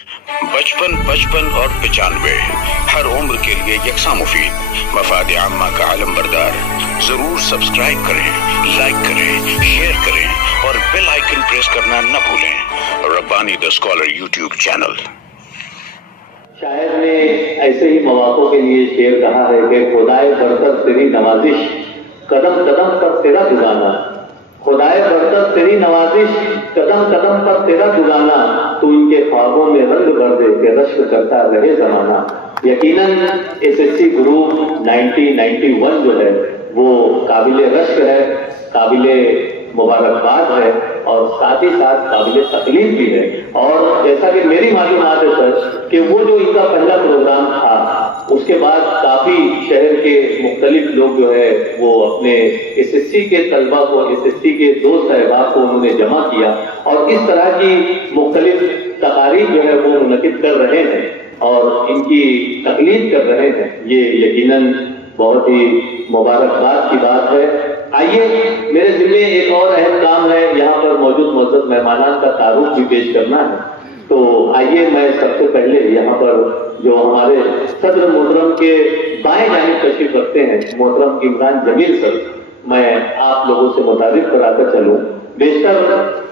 55, 55 और 95 हर उम्र के लिए यकसा मुफीद, मफाद आम्मा का आलम बरदार। जरूर सब्सक्राइब करें, लाइक करें, शेयर करें और बेल आइकन प्रेस करना न भूलें। Rabbani the scholar YouTube channel. शायर ने ऐसे ही मौक़ों के लिए शेर कहा है कि खुदाए बरतर तेरी नवाजिश, कदम कदम पर तेरा दुगाना। खुदाए बरतर तेरी नवाजिश, कदम कदम पर तेरा दुगाना। तू इनके ख्वाबों में रंग भर दे के रश्क करता रहे जमाना। यकीनन एसएससी ग्रुप 1991 जो है वो काबिले रश्क है, काबिले मुबारकबाद है और साथ ही साथ काबिले तकलीफ भी है। और जैसा कि मेरी मालूमात है सर कि वो जो इनका पहला प्रोग्राम था उसके बाद काफी शहर के मुख्तलिफ लोग जो है वो अपने एसएससी के तलबा को, एसएससी के दोस्त अहबाब को उन्होंने जमा किया और इस तरह की मुख्तलिफ तकारीब जो है वो मुनक़िद कर रहे हैं और इनकी तकलीफ कर रहे हैं। ये यकीनन बहुत ही मुबारकबाद की बात है। आइए, मेरे ज़िम्मे एक और अहम काम है, यहाँ पर मौजूद मुअज़्ज़ज़ मेहमानान का तारुफ भी पेश करना है। तो आइए, मैं सबसे पहले यहाँ पर जो हमारे सदर मोहतरम के बाएं जानिब तशरीफ रखते हैं मोहतरम इमरान जमील सर, मैं आप लोगों से मुतारिफ कराकर चलूं। बेशतर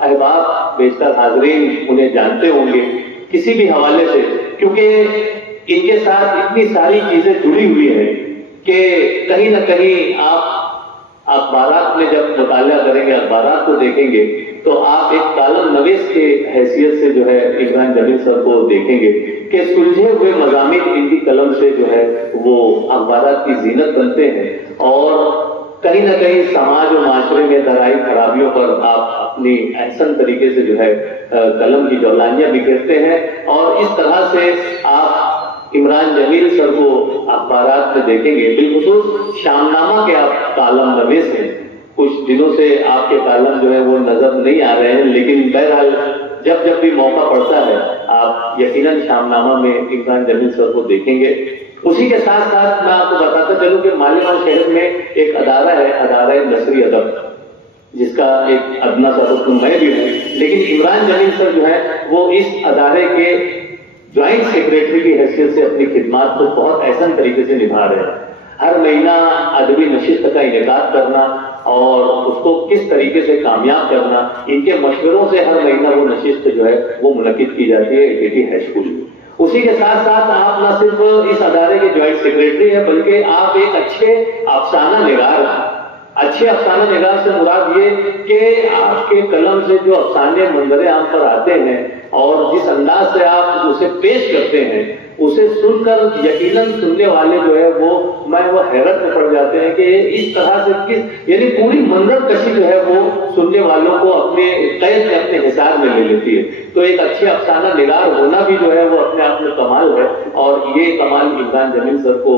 अहबाब, बेशतर हाजरीन उन्हें जानते होंगे किसी भी हवाले से, क्योंकि इनके साथ इतनी सारी चीजें जुड़ी हुई हैं कि कहीं ना कहीं आप अखबारात में जब मुताला करेंगे, अखबारात को देखेंगे तो आप एक कालम नवीस के हैसियत से जो है इमरान जमील सर को देखेंगे कि सुलझे हुए मज़ामिन इनकी कलम से जो है वो अखबारात की जीनत बनते हैं और कहीं ना कहीं समाज और माशरे में दराई खराबियों पर आप अपनी एहसन तरीके से जो है कलम की जौलानियां बिखेरते हैं और इस तरह से आप इमरान जमील सर को अखबारात में देखेंगे। बिलखुसूस शामनामा के आप कालम नवीस हैं। कुछ दिनों से आपके कालम जो है वो नजर नहीं आ रहे हैं, लेकिन बहरहाल जब जब भी मौका पड़ता है आप यकीनन शामनामा में इमरान जमील सर को देखेंगे। उसी के साथ साथ मैं आपको बताता चलूं कि मालेगांव शहर में एक अदारा है, अदारा नसरी अदब, जिसका एक अदना सा रुकन मैं भी हूँ, लेकिन इमरान जमील सर जो है वो इस अदारे के ज्वाइंट सेक्रेटरी की हैसियत से अपनी खिदमात को बहुत एहसन तरीके से निभा रहे हैं। हर महीना अदबी नशिस्त का इनेकाद करना और उसको किस तरीके से कामयाब करना, इनके मशवरों से हर महीना वो नशिस्त जो है वो मुनक़िद की जाती है एटी हाई स्कूल में। उसी के साथ साथ आप न सिर्फ इस अदारे के ज्वाइंट सेक्रेटरी हैं बल्कि आप एक अच्छे अफसाना निगार हैं। अच्छे अफसाना निगार से मुराद ये कि आपके कलम से जो अफसाने मंजरे आम पर आते हैं और जिस अंदाज से आप उसे पेश करते हैं उसे सुनकर यकीनन सुनने वाले जो है वो हैरत में पड़ जाते हैं कि इस तरह से किस यानी पूरी मंजर कशी जो है वो सुनने वालों को अपने कैद में, अपने हिसाब में ले लेती है। तो एक अच्छे अफसाना निगार होना भी जो है वो अपने आप में कमाल है और ये कमाल इमरान जमील सर को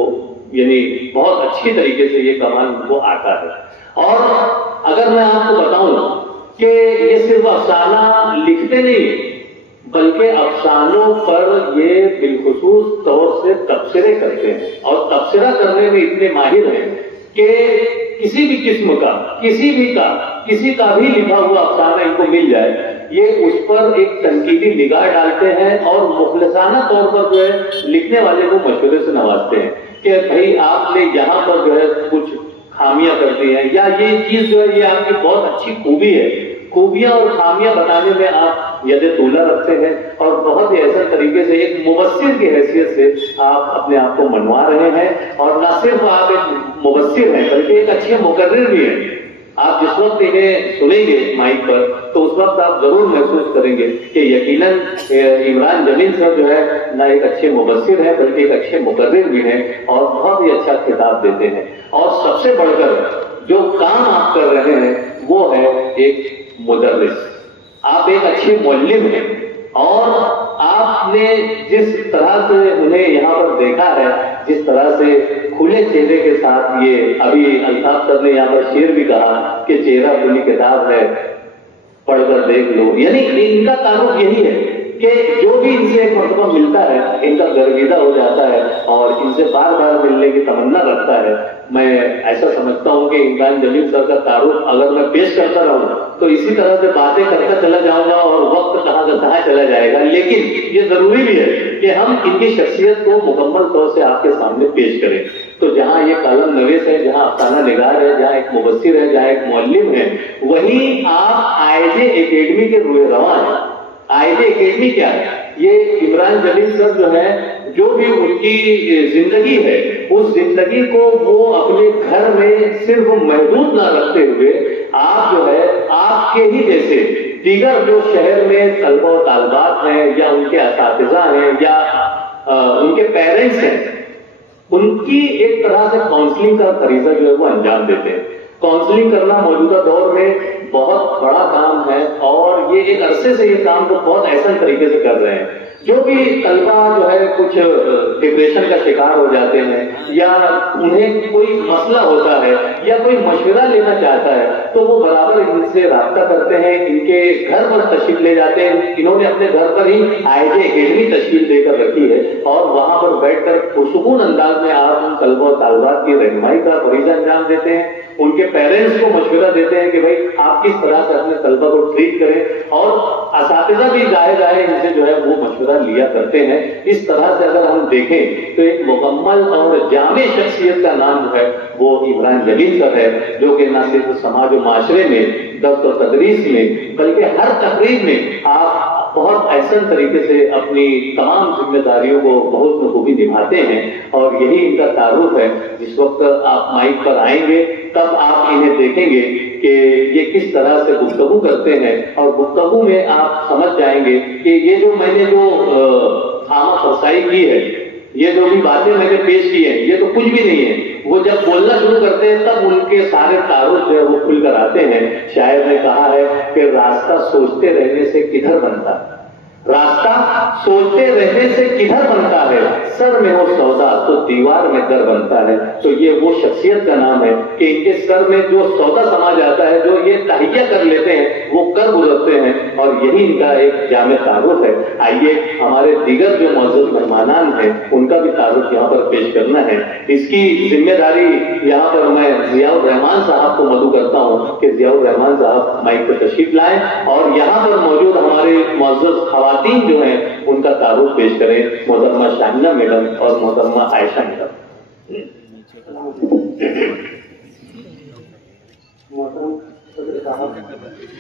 यानी बहुत अच्छी तरीके से ये कमाल उनको आता है। और अगर मैं आपको बताऊं कि ये सिर्फ अफसाना लिखते नहीं बल्कि अफसानों पर ये बिलखुसूस तौर से तबसरे करते हैं और तबसरा करने में इतने माहिर हैं कि किसी भी किस्म का, किसी का भी लिखा हुआ अफसाना इनको मिल जाए, ये उस पर एक तनकीदी निगाह डालते हैं और मुखलसाना तौर पर जो है लिखने वाले को मशवरे से नवाजते हैं कि भाई आपने यहाँ पर जो है कुछ खामियां कर दी हैं या ये चीज जो है ये आपकी बहुत अच्छी खूबी है। खूबियां और खामियां बताने में आप यदे तूला रखते हैं और बहुत ही ऐसे तरीके से एक मुबस्सिर की हैसियत से आप अपने आप को मनवा रहे हैं और न सिर्फ आप एक मुबस्सिर हैं बल्कि एक अच्छे मुकर्रिर भी हैं। आप जिस वक्त इन्हें सुनेंगे माइक पर तो उस वक्त आप जरूर महसूस करेंगे कि यकीनन इमरान जमील सर जो है न एक अच्छे मुबस्सिर है बल्कि एक अच्छे मुकर्रिर भी हैं और बहुत ही अच्छा खिताब देते हैं। और सबसे बढ़कर जो काम आप कर रहे हैं वो है एक मुदर्रिस। आप एक अच्छे मुअल्लिम हैं और आपने जिस तरह से उन्हें यहाँ पर देखा है, जिस तरह से खुले चेहरे के साथ ये अभी अल्ताफ सर ने यहाँ पर शेर भी कहा कि चेहरा खुली किताब है पढ़कर देख लो, यानी इनका तारुफ यही है کہ جو بھی ان سے ایک مرتبہ ملتا ہے ان کا گرویدہ ہو جاتا ہے اور ان سے بار بار ملنے کی تمنا رکھتا ہے. میں ایسا سمجھتا ہوں کہ عمران جلیل سر کا تعارف اگر میں پیش کرتا رہوں تو اسی طرح سے باتیں کرتا چلا جاؤں گا اور وقت کہاں کا کہاں چلا جائے گا. لیکن یہ ضروری بھی ہے کہ ہم ان کی شخصیت کو مکمل طور سے آپ کے سامنے پیش کریں. تو جہاں یہ کالم نویس ہے, جہاں افسانہ نگار ہے, جہاں ایک مبصر ہے, جہاں ایک معلم ہے, وہیں آپ آئیجے اکیڈمی کے روئے رواں ہیں. آئیجے اکیڈمی کیا ہے؟ یہ عمران جلیل سر جو ہے, جو بھی ان کی زندگی ہے اس زندگی کو وہ اپنے گھر میں صرف محدود نہ رکھتے ہوئے آپ جو ہے آپ کے ہی جیسے دیگر جو شہر میں طلبہ و طالبات ہیں یا ان کے اساتذہ ہیں یا ان کے پیرنٹس ہیں, ان کی ایک طرح سے کاؤنسلنگ کا فریضہ جو ہے وہ انجام دیتے ہیں. کاؤنسلنگ کرنا موجودہ دور میں بہت بڑا کام ہے اور یہ ایک عرصے سے یہ کام کو بہت احسن طریقے سے کر رہے ہیں. جو بھی طلبہ جو ہے کچھ ڈپریشن کا شکار ہو جاتے ہیں یا انہیں کوئی مسئلہ ہوتا ہے یا کوئی مشورہ لینا چاہتا ہے تو وہ برابر ان سے رابطہ کرتے ہیں, ان کے گھر پر تشریف لے جاتے ہیں. انہوں نے اپنے گھر پر ہی آئیجے اکیڈمی تشکیل دے کر رکھی ہے اور وہاں پر بیٹھ کر پرسکون انداز میں آپ ان طلبہ و طالبات کی رہنمائی کا فریضہ انجام دیتے ہیں. ان کے پیرنٹس کو مشورہ دیتے ہیں کہ بھائی آپ کس طرح سے اپنے طلبہ کو ٹریٹ کریں, اور اساتذہ بھی گاہے گاہے ان سے جو ہے وہ مشورہ لیا کرتے ہیں. اس طرح سے اگر ہم دیکھیں تو ایک مکمل اور جامع شخصیت کا نام جو ہے وہ عمران جلیل سر ہے, جو کہ نہ صرف سماج و معاشرے میں, درس و تدریس میں, بلکہ ہر تقریب میں آپ بہت احسن طریقے سے اپنی تمام ذمہ داریوں کو بہت بخوبی نبھاتے ہیں. اور یہی ان کا تعارف ہے. جس وقت آپ مائک پر آئیں گے تب آپ انہیں دیکھیں گے کہ یہ کس طرح سے گفتگو کرتے ہیں اور گفتگو میں آپ سمجھ جائیں گے کہ یہ جو میں نے جو خامہ فرسائی کی ہے, یہ جو بھی باتیں میں نے پیش کی ہیں, یہ تو کچھ بھی نہیں ہے. وہ جب بولنا شروع کرتے ہیں تب ان کے سارے تعارف جو ہے وہ کھل کر آتے ہیں. شاعر نے کہا ہے کہ راستہ سوچتے رہنے سے کدھر بنتا ہے, راستہ سوچتے رہنے سے کدھر بنتا ہے, سر میں ہو سودا تو دیوار میں در بنتا ہے. تو یہ وہ شخصیت کا نام ہے کہ ان کے سر میں جو سودا سما جاتا ہے, جو یہ تہیہ کر لیتے ہیں وہ کر گزرتے ہیں, اور یہی ان کا ایک جامع تعارف ہے. آئیے ہمارے دیگر جو معزز مہمانان ہیں ان کا بھی تعارف یہاں پر پیش کرنا ہے. اس کی ذمہ داری یہاں پر میں ضیاء الرحمان صاحب کو مدعو کرتا ہوں کہ ضیاء الرحمان صاحب مائک پر تشریف لائیں اور یہاں پر موجود ہمارے معزز خواتین جو ہیں ان کا تعارف پیش کریں. محترمہ شاہینہ میڈم اور محترمہ عائشہ میڈم. محترم صدر صاحب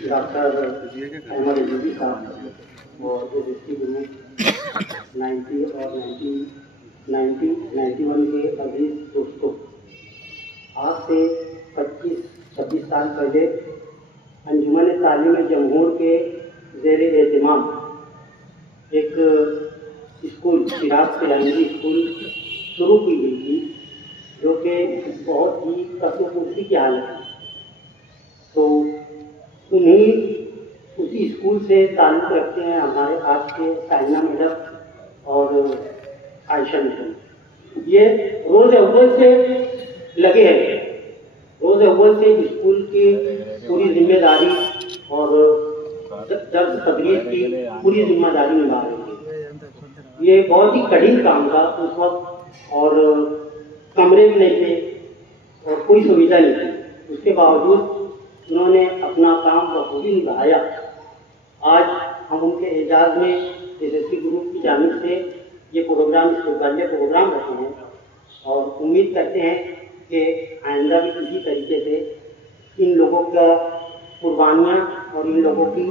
ڈاکٹر احمد عزیزی صاحب اور گروپ 90 اور 91 کے عزیز دوستوں, آج سے 25-26 سال پہلے انجمن تعلیم جمہور کے زیر اہتمام ایک اسکول شراز پرائمری اسکول شروع کی گئی تھی, جو کہ بہت ہی کثر و پرسی کی حالت ہے. تو اسی اسکول سے تعلق رکھتے ہیں ہمارے آج کے شاہینہ میڈم اور عائشہ میڈم. یہ روز اول سے لگے ہیں, روز اول سے اسکول کی پوری ذمہ داری اور درس تدریس کی پوری ذمہ داری نبھا رہے ہیں. یہ بہت ہی کٹھن کام تھا اس وقت, اور کمرے بھی نہیں تھے اور کوئی سویدھا نہیں تھی. اس کے باوجود انہوں نے اپنا کام بخوبی نبھایا. آج ہم ان کے اعزاز میں SSC گروپ کی جانب سے یہ پروگرام استقبالیہ پروگرام رکھے ہیں, اور امید کرتے ہیں کہ آئندہ بھی اسی طریقے سے ان لوگوں کا قربانیاں اور ان لوگوں کی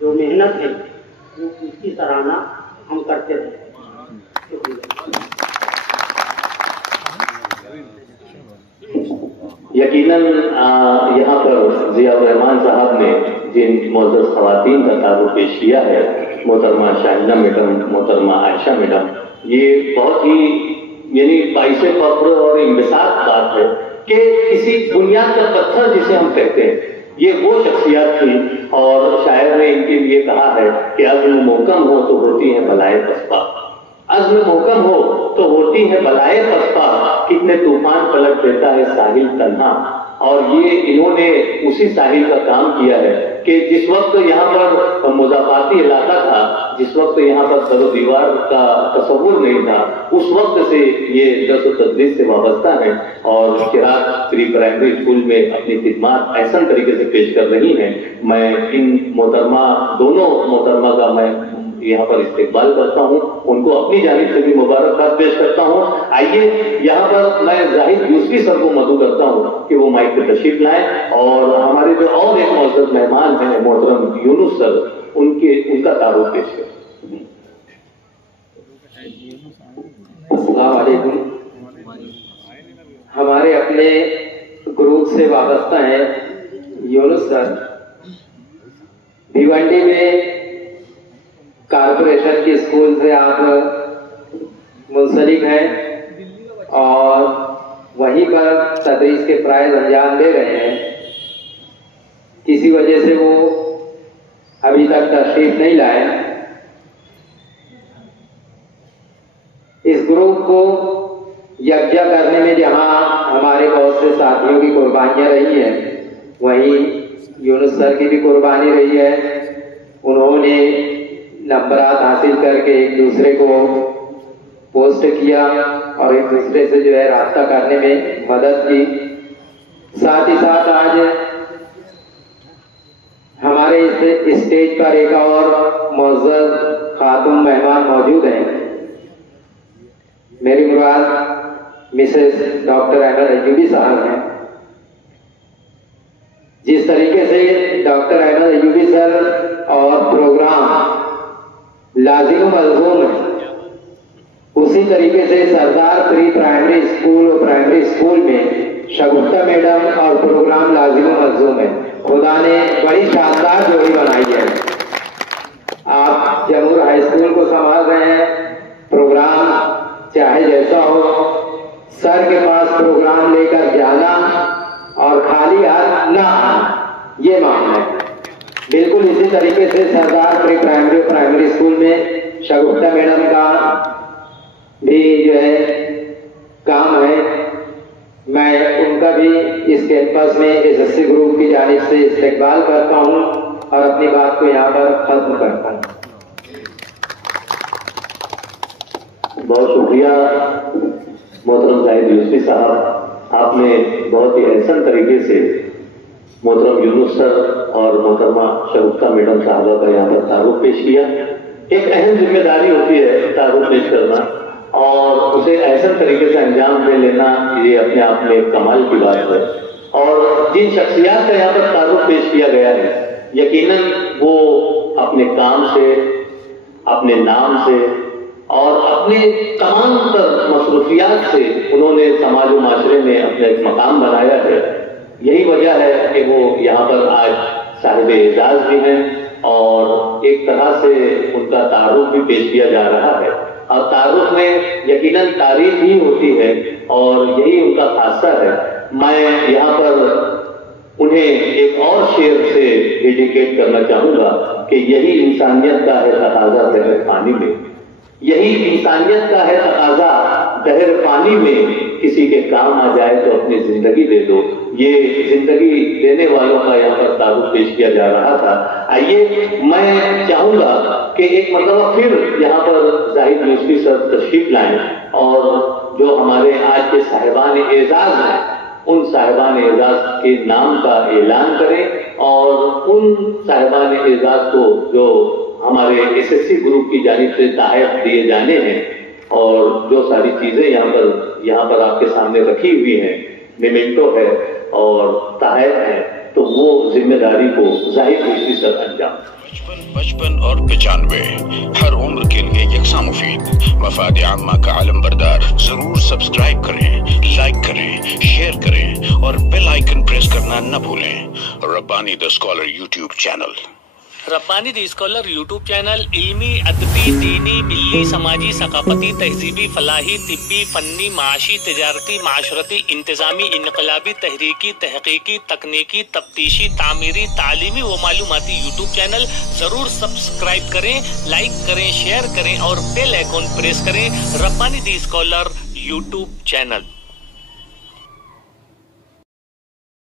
جو محنت ہے اس کی سراہنا ہم کرتے رہیں. یقیناً یہاں پر ضیاء الرحمان صاحب نے جن معزز خواتین کا تعارف پیش کیا ہے, محترمہ شاہینہ میڈم, محترمہ عائشہ میڈم, یہ بہت ہی یعنی باعث فخر اور انبساط بات ہے کہ کسی بنیاد کا پتھر جسے ہم کہتے ہیں یہ وہ شخصیات تھی. اور شاعر نے ان کے لیے کہا ہے کہ عزم محکم ہو تو ہوتی ہے بلائے پسپا, عزم محکم ہو تو ہوتی ہے بلائے پسپا, کتنے طوفان پلٹ دیتا ہے ساحل تنہا. اور یہ انہوں نے اسی ساحل کا کام کیا ہے کہ جس وقت یہاں پر مضافاتی علاقہ تھا जिस वक्त यहाँ पर दरो दीवार का तस्वुर नहीं था, उस वक्त से ये दर्स व तदरीस से वाबस्ता है और किरात प्री प्राइमरी स्कूल में अपनी खिदमत ऐसा तरीके से पेश कर रही हैं। मैं इन दोनों मोहतरमा का मैं यहाँ पर इस्तेकबाल करता हूँ, उनको अपनी जानिब से भी मुबारकबाद पेश करता हूँ। आइए यहाँ पर मैं जाहिद यूसुफी सर को मदऊ करता हूँ कि वो माइक पे तशरीफ लाएं और हमारे जो और एक मौजूद मेहमान हैं मोहतरम यूनुस सर, उनका तारुफ पेश करें। अस्सलाम वालेकुम। हमारे अपने ग्रुप से वाबस्ता हैं यूनुस सर, भिवंडी में कारपोरेशन के स्कूल से आप मुंसलिक हैं और वहीं पर तदरीस के फ़राइज़ अंजाम दे रहे हैं। किसी वजह से वो अभी तक तशरीफ नहीं लाए। इस ग्रुप को यकजा करने में जहां हमारे बहुत से साथियों की कुर्बानियां रही हैं, वहीं यूनुस सर की भी कुर्बानी रही है। उन्होंने नंबरात हासिल करके एक दूसरे को पोस्ट किया और एक दूसरे से जो है रास्ता करने में मदद की। साथ ही साथ आज हमारे इस स्टेज पर एक और मुअज़्ज़ज़ खातून मेहमान मौजूद हैं। मेरी मुराद मिसेस डॉक्टर अहमद अय्यूबी साहब हैं। जिस तरीके से डॉक्टर अहमद अय्यूबी सर और प्रोग्राम लाजिम मलज़ूम है, उसी तरीके से सरदार प्री प्राइमरी स्कूल और प्राइमरी स्कूल में शगुफ्ता मैडम और प्रोग्राम लाजिम मलज़ूम है। खुदा ने बड़ी शानदार जोड़ी बनाई है। आप जमूर हाई स्कूल को संभाल रहे हैं। प्रोग्राम चाहे जैसा हो, सर के पास प्रोग्राम लेकर जाना और खाली हाथ ना आना, ये मामला है। बिल्कुल इसी तरीके से सरदार प्री प्राइमरी और प्राइमरी स्कूल में शगुफ्ता मैडम का भी जो है काम है। मैं उनका भी इस कैंपस में एसएससी ग्रुप की जानिब से इस्तेकबाल करता हूं और अपनी बात को यहाँ पर खत्म करता हूं। बहुत शुक्रिया मोहतरम जाहिद यूसुफी साहब, आपने बहुत ही एहसन तरीके से मोहतरम यूनुस सर और मोहतरमा शगुफ्ता मैडम साहबा का यहाँ पर तारुफ पेश किया। एक अहम जिम्मेदारी होती है तारुफ पेश करना और उसे ऐसा तरीके से अंजाम दे लेना, ये अपने आप में कमाल की बात है। और जिन शख्सियत का यहाँ पर तारुफ पेश किया गया है, यकीनन वो अपने काम से, अपने नाम से और अपने तमाम तर मसरूफियात से उन्होंने समाज व माशरे में अपना एक मकाम बनाया है। यही वजह है कि वो यहाँ पर आज साहिब एजाज भी हैं और एक तरह से उनका तारुफ भी पेश किया जा रहा है। और तारुफ में यकीनन तारीफ ही होती है और यही उनका खासा है। मैं यहाँ पर उन्हें एक और शेर से डेडिकेट करना चाहूंगा कि यही इंसानियत का है तकाजा दहर पानी में, यही इंसानियत का है तकाजा दहर पानी में, किसी के काम आ जाए तो अपनी जिंदगी दे दो। ये जिंदगी देने वालों का यहाँ पर तारुफ पेश किया जा रहा था। आइए मैं चाहूंगा कि एक मरतबा फिर यहाँ पर जाहिद यूसुफी सर तशरीफ लाएं और जो हमारे आज के साहिबान एजाज हैं, उन साहिबान एजाज के नाम का ऐलान करें और उन साहिबान एजाज को जो हमारे एसएससी ग्रुप की जानिब से ताहफ़ दिए जाने हैं और जो सारी चीजें यहाँ पर आपके सामने रखी हुई हैं, मेमेंटो है और ताहफ़ है, तो वो जिम्मेदारी को जाहिद यूसुफी सर अंजाम। 55 और 95 हर उम्र के लिए यकसा मुफीद। मफाद आम्मा का आलम बरदार। जरूर सब्सक्राइब करें, लाइक करें, शेयर करें और बेल आइकन प्रेस करना न भूलें। Rabbani the scholar YouTube channel. Rabbani the scholar YouTube channel इल्मी, अदबी, दीनी, मिल्ली, समाजी, सकाफती, तहजीबी, फलाही, तिब्बी, फन्नी, माशी, तिजारती, माशरती, इंतजामी, इनकलाबी, तहरीकी, तहकीकी, तकनीकी, तफ्तीशी, तामीरी, तालीमी व मालूमाती यूट्यूब चैनल जरूर सब्सक्राइब करें, लाइक करें, शेयर करें और बेल आइकन प्रेस करें। Rabbani the scholar YouTube channel.